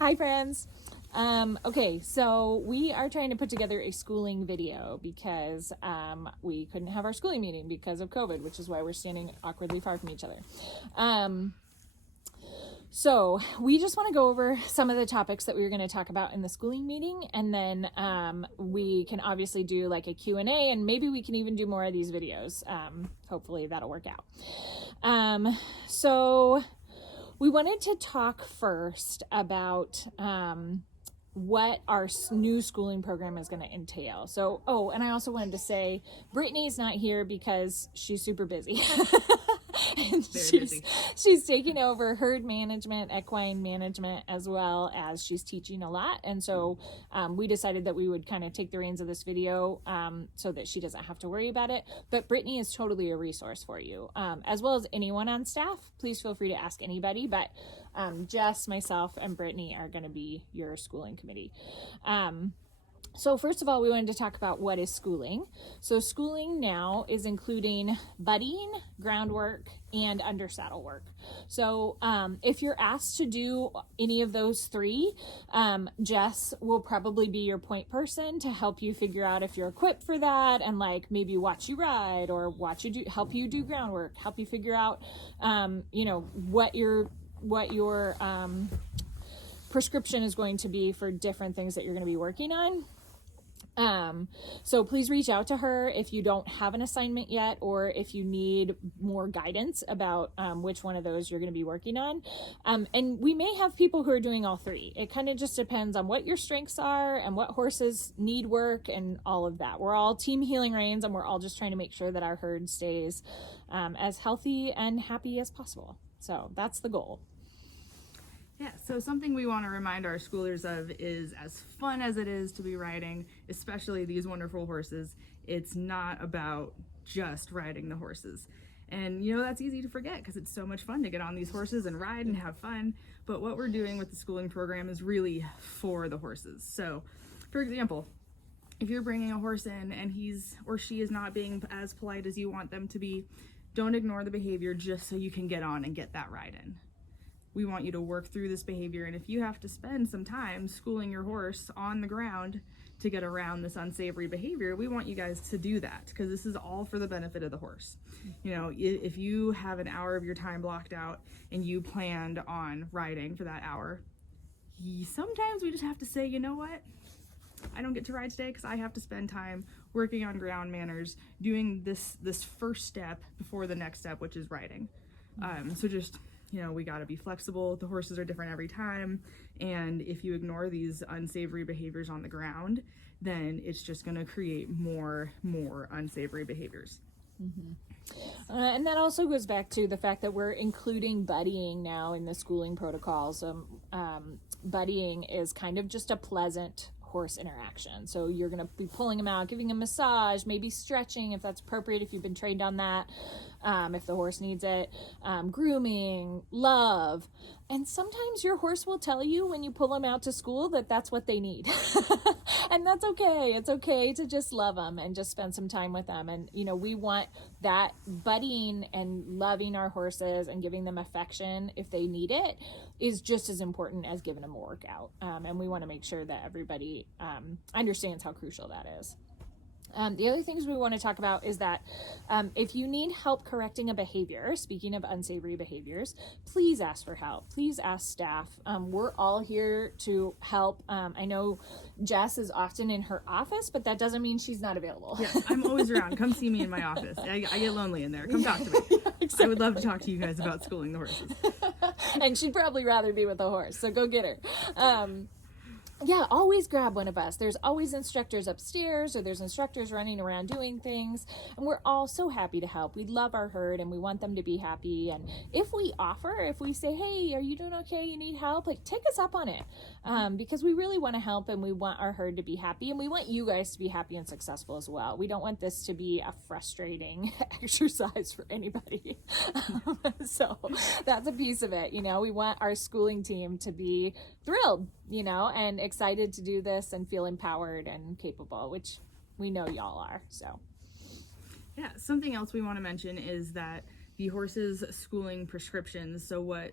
Hi, friends. Okay, so we are trying to put together a schooling video because we couldn't have our schooling meeting because of COVID, which is why we're standing awkwardly far from each other. So we just want to go over some of the topics that we were going to talk about in the schooling meeting, and then we can obviously do like a Q&A, and maybe we can even do more of these videos. Hopefully that'll work out. So we wanted to talk first about what our new schooling program is going to entail. So, and I also wanted to say, Brittney's not here because she's super busy. And she's taking over herd management, equine management, as well as she's teaching a lot. And so we decided that we would kind of take the reins of this video so that she doesn't have to worry about it. But Brittney is totally a resource for you, as well as anyone on staff. Please feel free to ask anybody. But Jess, myself, and Brittney are going to be your schooling committee. So first of all, we wanted to talk about what is schooling. So schooling now is including buddying, groundwork, and under saddle work. So if you're asked to do any of those three, Jess will probably be your point person to help you figure out if you're equipped for that, and like maybe watch you ride or help you do groundwork, help you figure out, what your prescription is going to be for different things that you're going to be working on. So please reach out to her if you don't have an assignment yet, or if you need more guidance about which one of those you're going to be working on. And we may have people who are doing all three. It kind of just depends on what your strengths are and what horses need work and all of that. We're all team healing reins, and we're all just trying to make sure that our herd stays as healthy and happy as possible. So that's the goal. Yeah, so something we want to remind our schoolers of is, as fun as it is to be riding, especially these wonderful horses, it's not about just riding the horses. And that's easy to forget because it's so much fun to get on these horses and ride and have fun. But what we're doing with the schooling program is really for the horses. So, for example, if you're bringing a horse in and he's or she is not being as polite as you want them to be, don't ignore the behavior just so you can get on and get that ride in. We want you to work through this behavior, and if you have to spend some time schooling your horse on the ground to get around this unsavory behavior, we want you guys to do that, because this is all for the benefit of the horse. If you have an hour of your time blocked out and you planned on riding for that hour, sometimes we just have to say, you know what? I don't get to ride today because I have to spend time working on ground manners, doing this first step before the next step, which is riding. So just we got to be flexible. The horses are different every time. And if you ignore these unsavory behaviors on the ground, then it's just going to create more unsavory behaviors. Mm-hmm. And that also goes back to the fact that we're including buddying now in the schooling protocols. Buddying is kind of just a pleasant horse interaction. So you're going to be pulling them out, giving a massage, maybe stretching if that's appropriate, if you've been trained on that, if the horse needs it, grooming, love. And sometimes your horse will tell you when you pull them out to school that that's what they need. And that's okay. It's okay to just love them and just spend some time with them. And, we want that buddying and loving our horses and giving them affection if they need it is just as important as giving them a workout. And we want to make sure that everybody understands how crucial that is. The other things we want to talk about is that if you need help correcting a behavior, speaking of unsavory behaviors, please ask for help. Please ask staff. We're all here to help. I know Jess is often in her office, but that doesn't mean she's not available. Yes, I'm always around. Come see me in my office. I get lonely in there. Come talk to me. Yeah, exactly. I would love to talk to you guys about schooling the horses. And she'd probably rather be with the horse, so go get her. Yeah, always grab one of us. There's always instructors upstairs, or there's instructors running around doing things, and we're all so happy to help. We love our herd and we want them to be happy. And if we say, hey, are you doing okay? You need help? Like, take us up on it, because we really want to help and we want our herd to be happy, and we want you guys to be happy and successful as well. We don't want this to be a frustrating exercise for anybody. So that's a piece of it. We want our schooling team to be thrilled, and excited to do this and feel empowered and capable, which we know y'all are. So yeah, something else we want to mention is that the horse's schooling prescriptions, so what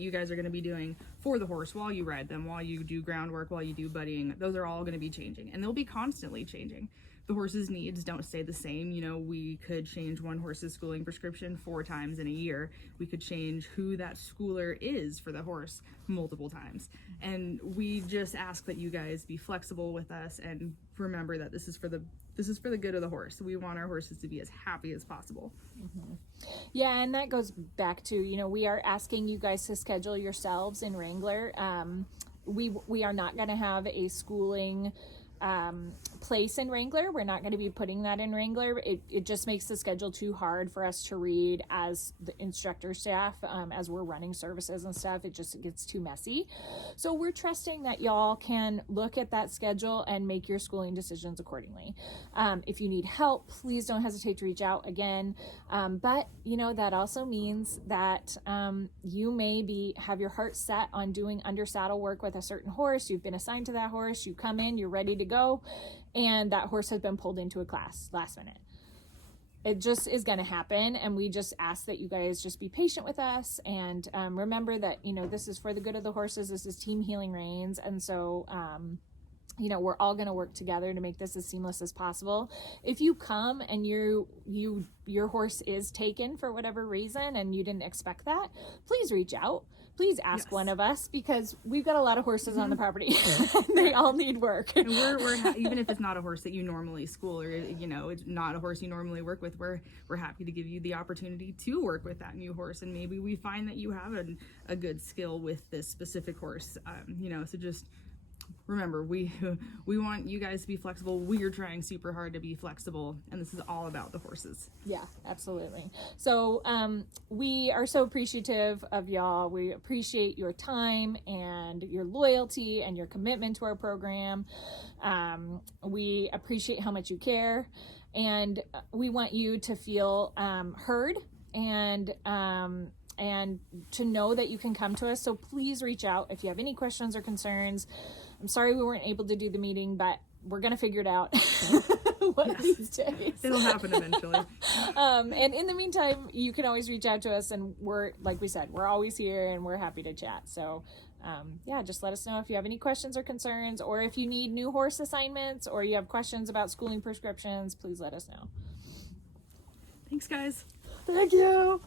you guys are going to be doing for the horse while you ride them, while you do groundwork, while you do buddying, those are all going to be changing, and they'll be constantly changing. The horse's needs don't stay the same. You know, we could change one horse's schooling prescription 4 times in a year. We could change who that schooler is for the horse multiple times. And we just ask that you guys be flexible with us and remember that this is for the good of the horse. We want our horses to be as happy as possible. Mm-hmm. Yeah, and that goes back to, you know, we are asking you guys to schedule yourselves in Wrangler. We are not going to have a schooling place in Wrangler. We're not going to be putting that in Wrangler. It just makes the schedule too hard for us to read as the instructor staff, as we're running services and stuff. It gets too messy. So we're trusting that y'all can look at that schedule and make your schooling decisions accordingly. If you need help, please don't hesitate to reach out again. But you know, that also means that you may have your heart set on doing under saddle work with a certain horse. You've been assigned to that horse. You come in, you're ready to go, and that horse has been pulled into a class last minute. It just is going to happen, and we just ask that you guys just be patient with us and remember that, you know, this is for the good of the horses. This is Team Healing Reins, and so you know, we're all going to work together to make this as seamless as possible. If you come and your horse is taken for whatever reason and you didn't expect that, please reach out. Please ask one of us, because we've got a lot of horses on the property. They all need work. And we're even if it's not a horse that you normally school, or, you know, it's not a horse you normally work with, we're happy to give you the opportunity to work with that new horse. And maybe we find that you have a good skill with this specific horse. You know, so just remember, we want you guys to be flexible. We are trying super hard to be flexible, and this is all about the horses. Yeah, absolutely. So we are so appreciative of y'all. We appreciate your time and your loyalty and your commitment to our program. We appreciate how much you care, and we want you to feel heard and to know that you can come to us. So please reach out if you have any questions or concerns. I'm sorry we weren't able to do the meeting, but we're going to figure it out one of these days. It'll happen eventually. And in the meantime, you can always reach out to us, and we're, like we said, we're always here and we're happy to chat. So yeah, just let us know if you have any questions or concerns, or if you need new horse assignments, or you have questions about schooling prescriptions, please let us know. Thanks, guys. Thank you.